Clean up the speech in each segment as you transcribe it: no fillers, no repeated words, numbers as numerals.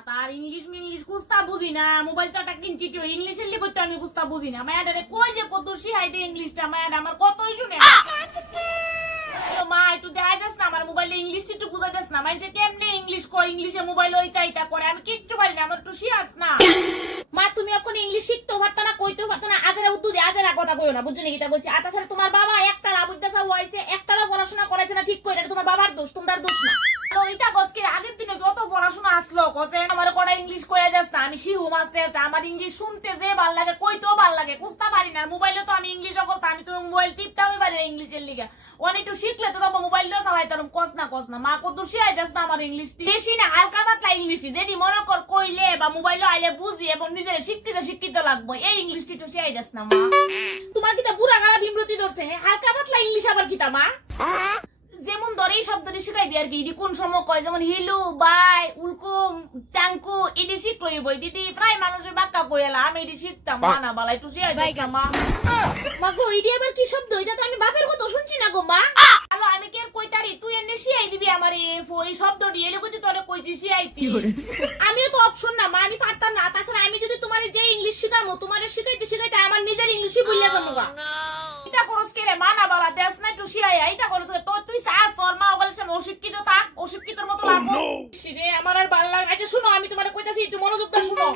তার ইংলিশ কুস্তা বুঝি না, মোবাইলটা একটা কিনছি ইংলিশের লিখতে আমি কুস্তা বুঝি না। মায়াডারে কই যে কত শিখাইতে ইংলিশটা, মায়াডা আমার কতই শুনে না। মা একটু দেখা যাস না আমার মোবাইলে ইংলিশ একটু বুঝা যাস না, মাইছে কেমনে ইংলিশ কয়, ইংলিশে মোবাইল ওইটা এটা করে, আমি কিচ্ছু পারি না, আমার একটু শিখাস না। মা তুমি এখন ইংলিশ শিখতেও পারতো না, কইতেও পারতো না, আজারা উদ্দু দিয়ে আজারা কথা কইও না, বুঝছো নাকি? তা বলছি তাছাড়া তোমার বাবা একতালা বুঝতেছা হইছে, একতালা পড়াশোনা করেছে না ঠিক করে, তোমার বাবার দোষ, তোমার দোষ না। ওইটা গজকে আগের দিনে কত পড়াশোনা আসলো কসে আমার কটা ইংলিশ কয়ে যাস না, আমি শিহু মাসতে আসতে আমার ইংলিশ শুনতে যে ভাল লাগে কইতেও ভাল লাগে, বুঝতে পারি না। মোবাইলে তো আমি ইংলিশ বলতাম, আমি তো মোবাইল টিপতেও পারি না ইংলিশের লিগে, অনেক শিখলে তো তখন মোবাইলও চালাইতাম। কস না মা কত শিখাই যাস না আমার ইংলিশ বেশি না, হালকা পাতলা ইংলিশ যেটি মনে কর কইলে বা মোবাইলে আইলে বুঝি এবং নিজের শিক্ষিত লাগবো, এই ইংলিশটি একটু শিখাই যাস না মা। তোমার কিতা বুড়া গালা বিমৃতি ধরছে, হালকা পাতলা ইংলিশ আবার কিতা মা? যেমন ধরে এই শব্দটি শিখাইবি আর কি, এটি কোন সময় কয়, যেমন হিলু বাই উলকুম ট্যাঙ্কু এটি শিখলই বই দিদি, প্রায় মানুষের বাক্কা কইলা আমি এটি শিখতাম না বালা, একটু শিখাই দিতাম মা। মা গো এটি আবার কি শব্দ, এটা তো আমি বাপের কথা শুনছি না গো মা। হ্যালো আমি কে কইতারি, তুই এনে শিখাই দিবি আমার এই শব্দটি, এলে কইছি তোরে কইছি শিখাইতি, আমিও তো অপশন না মা, আমি পারতাম না। তাছাড়া আমি যদি তোমার যে ইংলিশ শিখামো তোমার শিখাইতে আমার নিজের ইংলিশই ভুলিয়া যাবো গা। এটা করস কে রে মা না বালা, দেশ না একটু শিখাই, এটা করস তুই তোর মা বলছে অশিক্ষিত থাক, অশিক্ষিতর মতো লাগবো রে, আমার আর ভালো লাগে। আচ্ছা শুনো আমি তোমার কইতাছি একটু মনোযোগ দাও, শুনো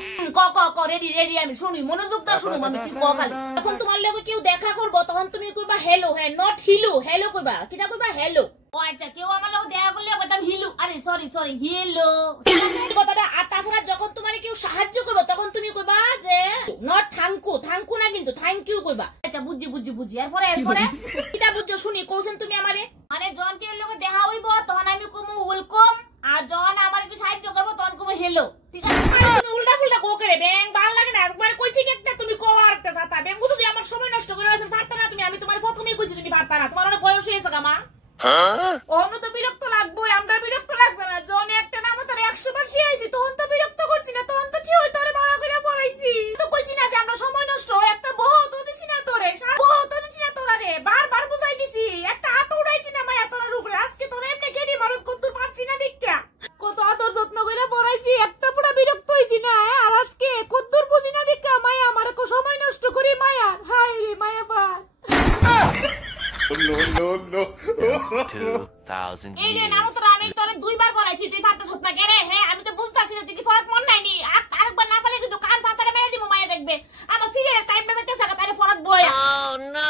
ক রেডি আমি শুনি, মনোযোগ দাও শুনো, আমি তুই ক খালি। যখন তোমার লগে কেউ দেখা করবো তখন তুমি কইবা হ্যালো, হ্যাঁ নট হিলু, হ্যালো কইবা, কিটা কইবা হ্যালো। ও আচ্ছা কেউ আমার লগে দেখা করলে কইতাম হিলু, আরে সরি হিলো কথাটা। আর তাছাড়া যখন তোমার কেউ সাহায্য করবে তখন তুমি কইবা যে নট থ্যাঙ্কু না কিন্তু থ্যাংক ইউ কইবা। আচ্ছা বুঝছি এরপরে কিটা বুঝছো শুনি কোছেন তুমি আমারে, মানে জন কে লগে দেখা হইব তখন আমি কমু ওয়েলকাম, আর জন আমার একটু সাহায্য করবো তখন কমু হেলো, ঠিক আছে? তুমি উল্টা ফুল্টা কো করে ব্যাং ভালো লাগে না, একবার কইছি কি একটা তুমি কো আর একটা কথা ব্যাং তো আমার সময় নষ্ট করে আছেন, পারতা না তুমি, আমি তোমার প্রথমেই কইছি তুমি পারতা না, তোমার অনেক বয়স হয়েছে গা মা। অন্য তো বিরক্ত লাগবো, আমরা বিরক্ত লাগছে না, জন একটা নাম তোর 100 বার শিখাইছি তখন তো বিরক্ত করছি না, তখন তো ঠিক হই তোরে ভাড়া করে পড়াইছি, তো কইছি না যে আমরা সময় নষ্ট একটা বহু তো দিছি না তোরে, বহু তো দিছি না তোরা রে, বারবার বুঝাই দিছি, একটা হাত উড়াইছি না মায়া তোরার উপরে, আজকে তোরা এমনি কেডি মানুষ কত পারছি না দেখা, কত আদর যত্ন করে পড়াইছি, একটা পুরা বিরক্ত হইছি না, আর আজকে কদ্দুর বুঝি না দেখা মায়া আমার সময় নষ্ট করি, মায়া হাই রে মায়া পার। No. 2000 এই রে years. নাম তো আমি তোরে দুইবার পড়াইছি, তুই পারতেছ না কেন? হ্যাঁ আমি তো বুঝতাছি না তুই কি ফরাত মন নাইনি, আরেকবার না পারলে কিন্তু কান পাতারে মেরে দিব, মায়া দেখবে আমার সিরিয়াল টাইম বেঁচে থাকা তারে ফরাত বয়। Oh no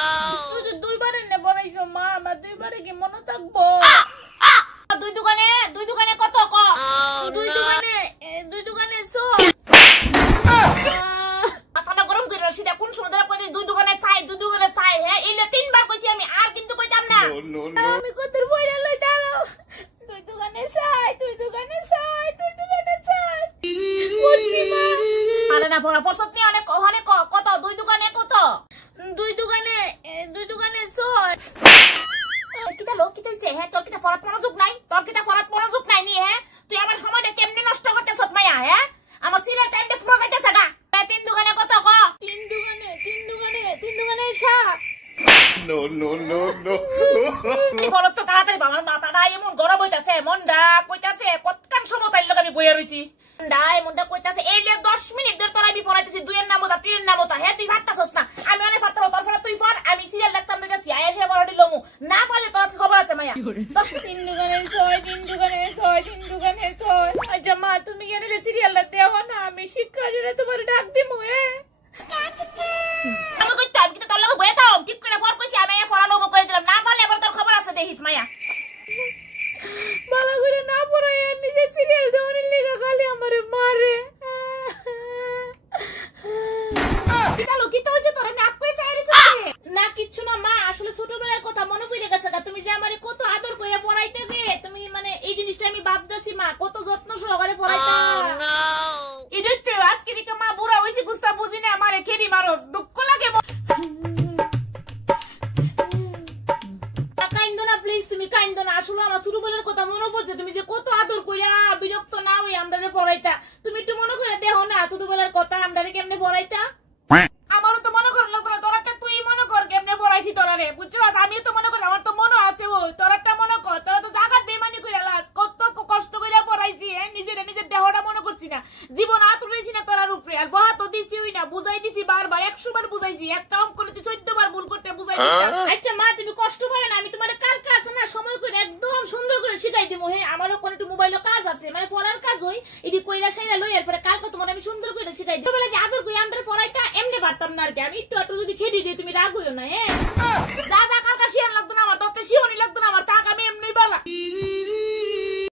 তুই দুইবারে নে পড়াইছো মা, আমার দুইবারে কি মনে থাকবো? দুই দোকানে কত ক? দুই দোকানে সো মাথাটা গরম করে রশিদা কোন সময় ধরে কই দুই দোকানে চাই, হ্যাঁ এই 3বার কইছি আমি, আর কিন্তু কইতাম না। আমি কতর বইরা লই দাঁড়াও, দুই দোকানে চাই বলছি মা। আরে না পড়া পছন্দ নেই, অনেক কত দুই দোকানে কত, দুই দোকানে ছয়। কিটা লোক কিটা হইছে, হ্যাঁ তোর কিটা ফরাত মনোযোগ নাই নি, হ্যাঁ তুই আমার সময়টা কেমনে নষ্ট করতেছ মাইয়া, হ্যাঁ আমার সিরিয়াল টাইমটা পুরো যাইতেছে গা। তিন দোকানে কত ক? তিন দোকানে 7। No. খরচ তো তাড়াতাড়ি, আমার মাথাটা এমন গরম হইতাছে, মনটা কইতাছে কতক্ষণ সময় তাইর লোক আমি বইয়া রইছি, মনটা কইতাছে এই 10 মিনিট ধরে তোর আমি পড়াইতেছি, 2 এর নাম ওটা 3 এর নাম ওটা, হ্যাঁ তুই পারতাছস না, আমি অনেক পারতাম, তোর ফলে তুই পড়, আমি সিরিয়াল দেখতাম দেখে সিআই এসে পড়াটি লমু না পারলে তোর খবর আছে মাইয়া। 3 দোকানে 6। আচ্ছা মা তুমি কেন সিরিয়াল দেখো না, আমি শিক্ষার্থীরা তোমার ডাক দিমু, হ্যাঁ আমি কইতাম কিন্তু তোর লগে বইয়া থাম, ঠিক করে পড় কইছি আমি পড়ানো কই দিলাম, না পারলে আবার তোর খবর আছে দেখিস মাইয়া। ভালো করে না পড়াই আর নিজে সিরিয়াল দেওয়ার লিগা খালি আমারে মারে। না কিচ্ছু না মা, আসলে ছোটবেলার কথা মনে পড়ে গেছে, তুমি যে আমারে কত আদর করে পড়াইতেছে, তুমি মানে এই জিনিসটা আমি ভাবতেছি মা, কত যত্ন সহকারে পড়াইতা। এদিকে আজকে দিকে মা বুড়া হইছে গুস্তা বুঝি না, আমারে খেরি মারস, দুঃখ লাগে। কাইন্দো না প্লিজ, তুমি কাইন্দো না, আসলে আমার ছোটবেলার কথা মনে পড়ছে, তুমি যে কত আদর কইরা বিরক্ত না হই আমরারে পড়াইতা, তুমি একটু মনে করে দেখো না ছোটবেলার কথা আমরারে কেমনে পড়াইতা। আমারও তো মনে করলো তোরা, তোরাটা তুই মনে কর কেমনে পড়াইছি তোরারে, বুঝছো? আমিও তো মনে করি, আমার তো মনে আছে, ওই তোরাটা মনে কর, তোরা তো জাগাত বেমানি কইরা লাস কত কষ্ট কইরা পড়াইছি, হ্যাঁ নিজের দেহটা মনে করছি না, জীবন আতুরেছি না তোরার উপরে আর বহা তো দিছিই না বুঝাই দিছি বারবার 100 বার বুঝাইছি একটা অঙ্ক করে তুই 14 বার ভুল করতে বুঝাই দিছি আচ্ছা মা তুমি কষ্ট পাবে না আমি তোমার কালকে আছে না সময় করে একদম সুন্দর করে শিখাই দেবো হে আমারও কোন একটু মোবাইলে কাজ আছে মানে পড়ার কাজ হই এডি কইরা সাইরা লই এরপরে কালকে তোমার আমি সুন্দর করে শিখাই দেব বলে যে আদর কই আমরা পড়াইতা এমনি পারতাম না আর কি আমি একটু যদি খেডি দিই তুমি রাগ হইও না যা যা কালকে শিয়ান লাগতো না আমার তত শিওনি লাগতো না আমার টাকা আমি এমনি বলা